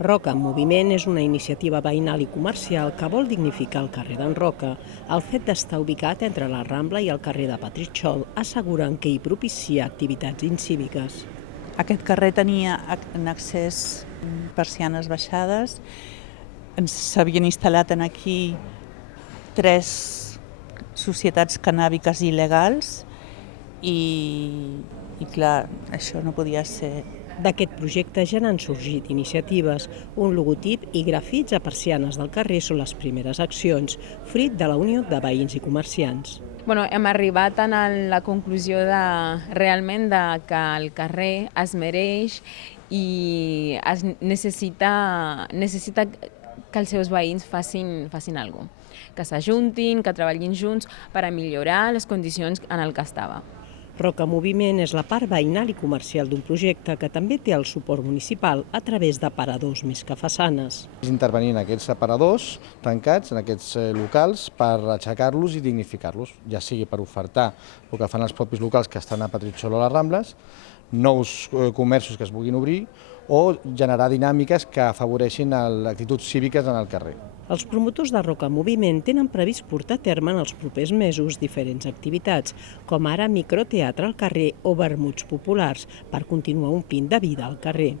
Roca en Moviment és una iniciativa veïnal i comercial que vol dignificar el carrer d'en Roca. El fet d'estar ubicat entre la Rambla i el carrer de Petritxol asseguren que hi propicia activitats incíviques. Aquest carrer tenia en accés persianes baixades, s'havien instal·lat aquí 3 societats cannàbiques il·legals i clar, això no podia ser. D'aquest projecte ja n'han sorgit iniciatives. Un logotip i grafits a persianes del carrer són les primeres accions, fruit de la unió de veïns i comerciants. Hem arribat a la conclusió realment que el carrer es mereix i es necessita que els seus veïns facin alguna cosa, que s'ajuntin, que treballin junts per a millorar les condicions en el que estava. Roca Moviment és la part veïnal i comercial d'un projecte que també té el suport municipal a través d'aparadors més que façanes. Intervenir en aquests aparadors tancats, en aquests locals, per aixecar-los i dignificar-los, ja sigui per ofertar el que fan els propis locals que estan a Petritxol o a les Rambles, nous comerços que es puguin obrir o generar dinàmiques que afavoreixin les actituds cíviques en el carrer. Els promotors de Roca Moviment tenen previst portar a terme en els propers mesos diferents activitats, com ara microteatre al carrer o vermuts populars, per continuar omplint de vida al carrer.